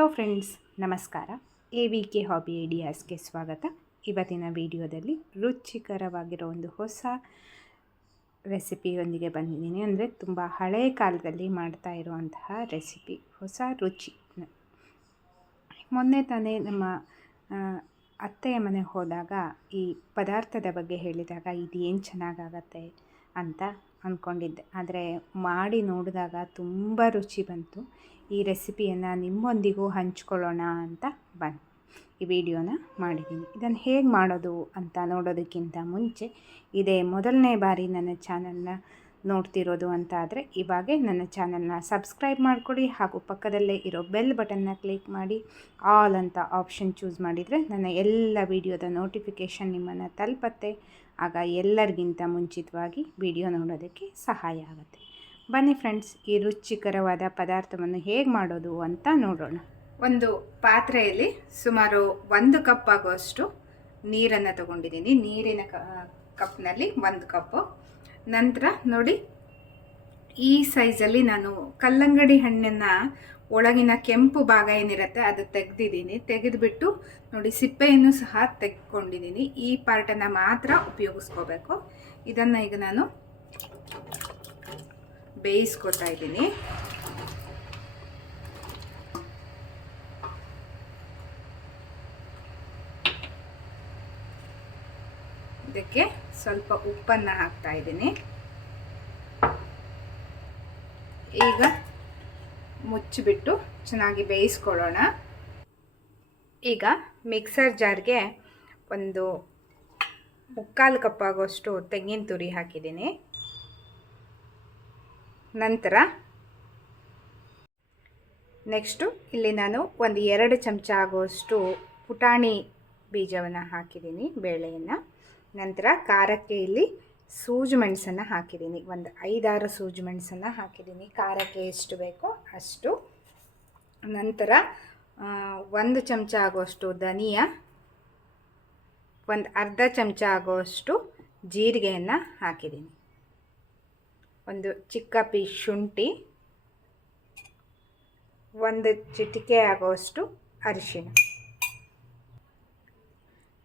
Hello friends ನಮಸ್ಕಾರ. A V K hobby ಐಡಿಯಾಸ್ಗೆ ಸ್ವಾಗತ. ಇವತ್ತಿನ ವಿಡಿಯೋದಲ್ಲಿ ರುಚಿಕರವಾಗಿರೋ ಒಂದು ಹೊಸ ರೆಸಿಪಿಯೊಂದಿಗೆ ಬಂದಿದ್ದೀನಿ. ಅಂದರೆ ತುಂಬ ಹಳೆಯ ಕಾಲದಲ್ಲಿ ಮಾಡ್ತಾ ಇರುವಂತಹ ರೆಸಿಪಿ ಹೊಸ ರುಚಿ. ಮೊನ್ನೆ ತಾನೇ ನಮ್ಮ ಅತ್ತೆಯ ಮನೆಗೆ ಹೋದಾಗ ಈ ಪದಾರ್ಥದ ಬಗ್ಗೆ ಹೇಳಿದಾಗ ಇದು ಏನು ಚೆನ್ನಾಗಾಗತ್ತೆ? ಅಂತ ಅಂದ್ಕೊಂಡಿದ್ದೆ ಆದರೆ ಮಾಡಿ ನೋಡಿದಾಗ ತುಂಬ ರುಚಿ ಬಂತು. ಈ ರೆಸಿಪಿಯನ್ನು ನಿಮ್ಮೊಂದಿಗೂ ಹಂಚ್ಕೊಳ್ಳೋಣ ಅಂತ ಬಂದು. ಈ ವಿಡಿಯೋನ ಮಾಡಿದ್ದೀನಿ. ಇದನ್ನು ಹೇಗೆ ಮಾಡೋದು ಅಂತ ನೋಡೋದಕ್ಕಿಂತ ಮುಂಚೆ ಇದೇ ಮೊದಲನೇ ಬಾರಿ ನನ್ನ ಚಾನಲ್ನ ನೋಡ್ತಿರೋದು ಅಂತ ಆದರೆ ಇವಾಗೆ ನನ್ನ ಚಾನಲ್ನ ಸಬ್ಸ್ಕ್ರೈಬ್ ಮಾಡಿಕೊಡಿ ಹಾಗೂ ಪಕ್ಕದಲ್ಲೇ ಇರೋ ಬೆಲ್ ಬಟನ್ನ ಕ್ಲಿಕ್ ಮಾಡಿ ಆಲ್ ಅಂತ ಆಪ್ಷನ್ ಚೂಸ್ ಮಾಡಿದರೆ ನನ್ನ ಎಲ್ಲ ವಿಡಿಯೋದ ನೋಟಿಫಿಕೇಷನ್ ನಿಮ್ಮನ್ನು ತಲುಪತ್ತೆ. ಆಗ ಎಲ್ಲರಿಗಿಂತ ಮುಂಚಿತವಾಗಿ ವಿಡಿಯೋ ನೋಡೋದಕ್ಕೆ ಸಹಾಯ ಆಗುತ್ತೆ. ಬನ್ನಿ ಫ್ರೆಂಡ್ಸ್, ಈ ರುಚಿಕರವಾದ ಪದಾರ್ಥವನ್ನು ಹೇಗೆ ಮಾಡೋದು ಅಂತ ನೋಡೋಣ. ಒಂದು ಪಾತ್ರೆಯಲ್ಲಿ ಸುಮಾರು ಒಂದು ಕಪ್ ಆಗುವಷ್ಟು ನೀರನ್ನು ತಗೊಂಡಿದ್ದೀನಿ. ನೀರಿನ ಕಪ್ನಲ್ಲಿ ಒಂದು ಕಪ್ಪು ನಂತರ ನೋಡಿ, ಈ ಸೈಜಲ್ಲಿ ನಾನು ಕಲ್ಲಂಗಡಿ ಹಣ್ಣನ್ನು ಒಳಗಿನ ಕೆಂಪು ಭಾಗ ಏನಿರುತ್ತೆ ಅದು ತೆಗೆದಿದ್ದೀನಿ. ತೆಗೆದುಬಿಟ್ಟು ನೋಡಿ, ಸಿಪ್ಪೆಯನ್ನು ಸಹ ತೆಗೆದುಕೊಂಡಿದ್ದೀನಿ ಈ ಪಾರ್ಟನ್ನು ಮಾತ್ರ ಉಪಯೋಗಿಸ್ಕೋಬೇಕು. ಇದನ್ನು ಈಗ ನಾನು ಬೇಯಿಸ್ಕೊತಾ ಇದ್ದೀನಿ. ಇದಕ್ಕೆ ಸ್ವಲ್ಪ ಉಪ್ಪನ್ನು ಹಾಕ್ತಾ ಇದ್ದೀನಿ. ಈಗ ಮುಚ್ಚಿಬಿಟ್ಟು ಚೆನ್ನಾಗಿ ಬೇಯಿಸ್ಕೊಳ್ಳೋಣ. ಈಗ ಮಿಕ್ಸರ್ ಜಾರ್ಗೆ ಒಂದು ಮುಕ್ಕಾಲು ಕಪ್ಪಾಗೋಷ್ಟು ತೆಂಗಿನ ತುರಿ ಹಾಕಿದ್ದೀನಿ. ನಂತರ ನೆಕ್ಸ್ಟು ಇಲ್ಲಿ ನಾನು ಒಂದು ಎರಡು ಚಮಚ ಆಗುವಷ್ಟು ಪುಟಾಣಿ ಬೀಜವನ್ನು ಹಾಕಿದ್ದೀನಿ, ಬೇಳೆಯನ್ನು. ನಂತರ ಖಾರಕ್ಕೆ ಇಲ್ಲಿ ಸೂಜು ಮೆಣಸನ್ನು ಹಾಕಿದ್ದೀನಿ. ಒಂದು ಐದಾರು ಸೂಜು ಮೆಣಸನ್ನು ಹಾಕಿದ್ದೀನಿ. ಖಾರಕ್ಕೆ ಎಷ್ಟು ಬೇಕೋ ಅಷ್ಟು. ನಂತರ ಒಂದು ಚಮಚ ಆಗುವಷ್ಟು ಧನಿಯಾ, ಒಂದು ಅರ್ಧ ಚಮಚ ಆಗುವಷ್ಟು ಜೀರಿಗೆಯನ್ನು ಹಾಕಿದ್ದೀನಿ. ಒಂದು ಚಿಕ್ಕ ಪೀಸ್ ಶುಂಠಿ, ಒಂದು ಚಿಟಿಕೆ ಆಗುವಷ್ಟು ಅರಿಶಿನ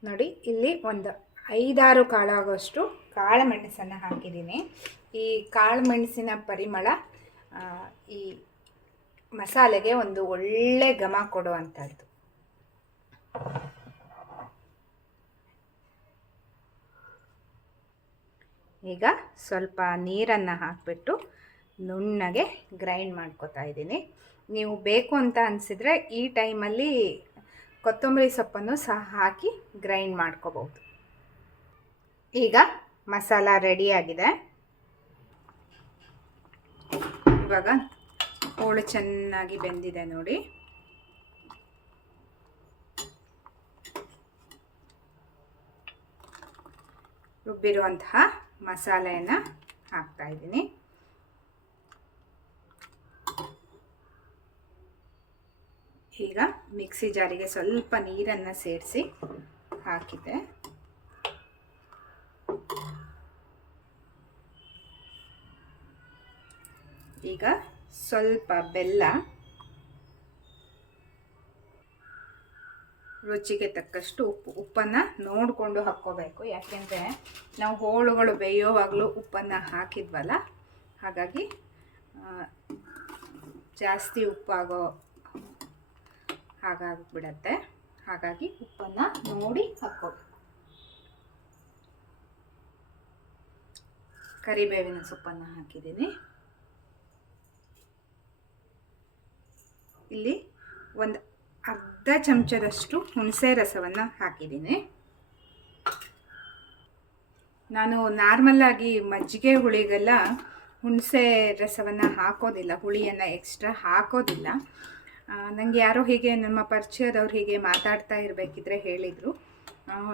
ನೋಡಿ, ಇಲ್ಲಿ ಒಂದು ಐದಾರು ಕಾಳಾಗುವಷ್ಟು ಕಾಳು ಮೆಣಸನ್ನು ಹಾಕಿದ್ದೀನಿ. ಈ ಕಾಳು ಮೆಣಸಿನ ಪರಿಮಳ ಈ ಮಸಾಲೆಗೆ ಒಂದು ಒಳ್ಳೆ ಘಮ ಕೊಡುವಂಥದ್ದು. ಈಗ ಸ್ವಲ್ಪ ನೀರನ್ನು ಹಾಕಿಬಿಟ್ಟು ನುಣ್ಣಗೆ ಗ್ರೈಂಡ್ ಮಾಡ್ಕೊತಾ ಇದ್ದೀನಿ. ನೀವು ಬೇಕು ಅಂತ ಅನಿಸಿದರೆ ಈ ಟೈಮಲ್ಲಿ ಕೊತ್ತಂಬರಿ ಸೊಪ್ಪನ್ನು ಸಹ ಹಾಕಿ ಗ್ರೈಂಡ್ ಮಾಡ್ಕೋಬಹುದು ಈಗ ಮಸಾಲ ರೆಡಿಯಾಗಿದೆ ಇವಾಗ ಹೋಳು ಚೆನ್ನಾಗಿ ಬೆಂದಿದೆ ನೋಡಿ. ರುಬ್ಬಿರುವಂತಹ ಮಸಾಲೆಯನ್ನು ಹಾಕ್ತಾ ಇದ್ದೀನಿ. ಈಗ ಮಿಕ್ಸಿ ಜಾರಿಗೆ ಸ್ವಲ್ಪ ನೀರನ್ನು ಸೇರಿಸಿ ಹಾಕಿದೆ. ಈಗ ಸ್ವಲ್ಪ ಬೆಲ್ಲ ರುಚಿಗೆ ತಕ್ಕಷ್ಟು ಉಪ್ಪು, ಉಪ್ಪನ್ನು ನೋಡಿಕೊಂಡು ಹಾಕ್ಕೋಬೇಕು. ಯಾಕೆಂದರೆ ನಾವು ಹೋಳುಗಳು ಬೇಯೋವಾಗಲೂ ಉಪ್ಪನ್ನು ಹಾಕಿದ್ವಲ್ಲ, ಹಾಗಾಗಿ ಜಾಸ್ತಿ ಉಪ್ಪಾಗೋ ಹಾಗಾಗ್ಬಿಡತ್ತೆ. ಹಾಗಾಗಿ ಉಪ್ಪನ್ನು ನೋಡಿ ಹಾಕ್ಕೋಬೇಕು. ಕರಿಬೇವಿನ ಸೊಪ್ಪನ್ನು ಹಾಕಿದ್ದೀನಿ. ಇಲ್ಲಿ ಒಂದು ಅರ್ಧ ಚಮಚದಷ್ಟು ಹುಣಸೆ ರಸವನ್ನು ಹಾಕಿದ್ದೀನಿ. ನಾನು ನಾರ್ಮಲ್ಲಾಗಿ ಮಜ್ಜಿಗೆ ಹುಳಿಗೆಲ್ಲ ಹುಣಸೆ ರಸವನ್ನು ಹಾಕೋದಿಲ್ಲ, ಹುಳಿಯನ್ನು ಎಕ್ಸ್ಟ್ರಾ ಹಾಕೋದಿಲ್ಲ. ನನಗೆ ಯಾರೋ ಹೀಗೆ ನಮ್ಮ ಪರಿಚಯದವ್ರು ಹೀಗೆ ಮಾತಾಡ್ತಾ ಇರಬೇಕಿದ್ರೆ ಹೇಳಿದರು.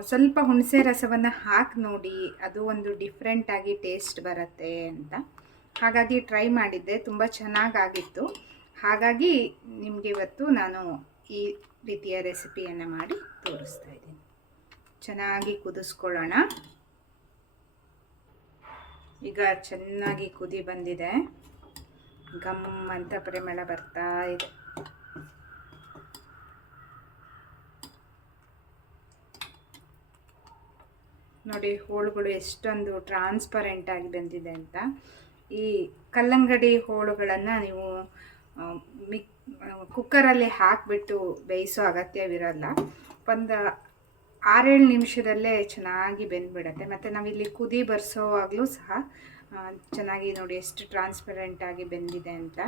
ಸ್ವಲ್ಪ ಹುಣಸೆ ರಸವನ್ನು ಹಾಕಿ ನೋಡಿ, ಅದು ಒಂದು ಡಿಫ್ರೆಂಟಾಗಿ ಟೇಸ್ಟ್ ಬರುತ್ತೆ ಅಂತ. ಹಾಗಾಗಿ ಟ್ರೈ ಮಾಡಿದ್ದೆ, ತುಂಬ ಚೆನ್ನಾಗಾಗಿತ್ತು. ಹಾಗಾಗಿ ನಿಮಗೆ ಇವತ್ತು ನಾನು ಈ ರೀತಿಯ ರೆಸಿಪಿಯನ್ನು ಮಾಡಿ ತೋರಿಸ್ತಾ ಇದ್ದೀನಿ. ಚೆನ್ನಾಗಿ ಕುದಿಸ್ಕೊಳ್ಳೋಣ. ಈಗ ಚೆನ್ನಾಗಿ ಕುದಿ ಬಂದಿದೆ. ಗಮ್ ಅಂತ ಪರಿಮಳ ಬರ್ತಾ ಇದೆ. ನೋಡಿ, ಹೋಳುಗಳು ಎಷ್ಟೊಂದು ಟ್ರಾನ್ಸ್ಪರೆಂಟ್ ಆಗಿ ಬಂದಿದೆ ಅಂತ. ಈ ಕಲ್ಲಂಗಡಿ ಹೋಳುಗಳನ್ನು ನೀವು ಮಿಕ್, ಕುಕ್ಕರಲ್ಲಿ ಹಾಕಿಬಿಟ್ಟು ಬೇಯಿಸೋ ಅಗತ್ಯವಿರಲ್ಲ. ಒಂದು ಆರೇಳು ನಿಮಿಷದಲ್ಲೇ ಚೆನ್ನಾಗಿ ಬೆಂದ್ಬಿಡತ್ತೆ. ಮತ್ತು ನಾವಿಲ್ಲಿ ಕುದಿ ಬರ್ಸೋವಾಗಲೂ ಸಹ ಚೆನ್ನಾಗಿ ನೋಡಿ, ಎಷ್ಟು ಟ್ರಾನ್ಸ್ಪರೆಂಟಾಗಿ ಬೆಂದಿದೆ ಅಂತ.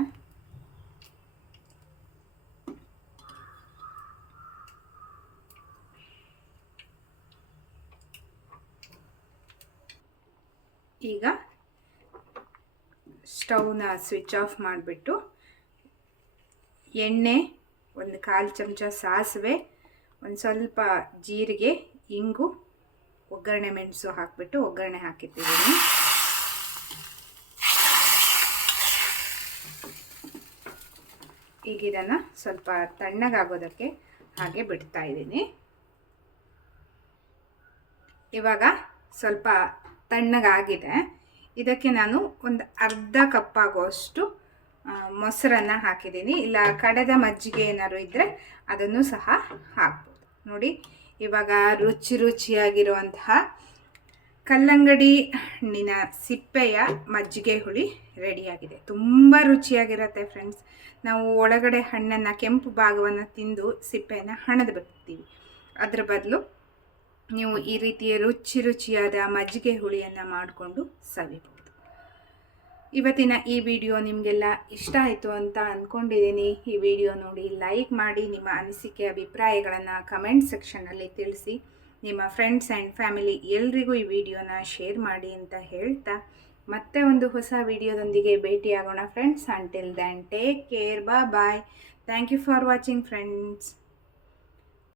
ಈಗ ಸ್ಟವ್ನ ಸ್ವಿಚ್ ಆಫ್ ಮಾಡಿಬಿಟ್ಟು ಎಣ್ಣೆ, ಒಂದು ಕಾಲು ಚಮಚ ಸಾಸಿವೆ, ಒಂದು ಸ್ವಲ್ಪ ಜೀರಿಗೆ, ಇಂಗು, ಒಗ್ಗರಣೆ ಮೆಣಸು ಹಾಕಿಬಿಟ್ಟು ಒಗ್ಗರಣೆ ಹಾಕಿಟ್ಟಿದ್ದೀನಿ. ಈಗ ಇದನ್ನು ಸ್ವಲ್ಪ ತಣ್ಣಗಾಗೋದಕ್ಕೆ ಹಾಗೆ ಬಿಡ್ತಾ ಇದ್ದೀನಿ. ಇವಾಗ ಸ್ವಲ್ಪ ತಣ್ಣಗಾಗಿದೆ. ಇದಕ್ಕೆ ನಾನು ಒಂದು ಅರ್ಧ ಕಪ್ ಆಗುವಷ್ಟು ಆ, ಮೊಸರನ್ನು ಹಾಕಿದ್ದೀನಿ. ಇಲ್ಲ ಕಡೆದ ಮಜ್ಜಿಗೆ ಏನಾದ್ರು ಇದ್ದರೆ ಅದನ್ನು ಸಹ ಹಾಕ್ಬೋದು. ನೋಡಿ ಇವಾಗ ರುಚಿ ರುಚಿಯಾಗಿರುವಂತಹ ಕಲ್ಲಂಗಡಿ ಹಣ್ಣಿನ ಸಿಪ್ಪೆಯ ಮಜ್ಜಿಗೆ ಹುಳಿ ರೆಡಿಯಾಗಿದೆ. ತುಂಬ ರುಚಿಯಾಗಿರುತ್ತೆ ಫ್ರೆಂಡ್ಸ್. ನಾವು ಒಳಗಡೆ ಹಣ್ಣನ್ನು ಕೆಂಪು ಭಾಗವನ್ನು ತಿಂದು ಸಿಪ್ಪೆಯನ್ನು ಹಣದು ಬಿಡ್ತೀವಿ. ಅದರ ಬದಲು ನೀವು ಈ ರೀತಿಯ ರುಚಿ ರುಚಿಯಾದ ಮಜ್ಜಿಗೆ ಹುಳಿಯನ್ನು ಮಾಡಿಕೊಂಡು ಸವಿಬಹುದು ಇವತ್ತಿನ ಈ ವಿಡಿಯೋ ನಿಮಗೆಲ್ಲ ಇಷ್ಟ ಆಯಿತು ಅಂತ ಅಂದ್ಕೊಂಡಿದ್ದೀನಿ ಈ ವಿಡಿಯೋ ನೋಡಿ ಲೈಕ್ ಮಾಡಿ, ನಿಮ್ಮ ಅನಿಸಿಕೆ, ಅಭಿಪ್ರಾಯಗಳನ್ನು ಕಮೆಂಟ್ ಸೆಕ್ಷನಲ್ಲಿ ತಿಳಿಸಿ. ನಿಮ್ಮ ಫ್ರೆಂಡ್ಸ್ ಆ್ಯಂಡ್ ಫ್ಯಾಮಿಲಿ ಎಲ್ರಿಗೂ ಈ ವಿಡಿಯೋನ ಶೇರ್ ಮಾಡಿ ಅಂತ ಹೇಳ್ತಾ, ಮತ್ತೆ ಒಂದು ಹೊಸ ವಿಡಿಯೋದೊಂದಿಗೆ ಭೇಟಿಯಾಗೋಣ friends. Until then take care ಬಾ bye thank you for watching friends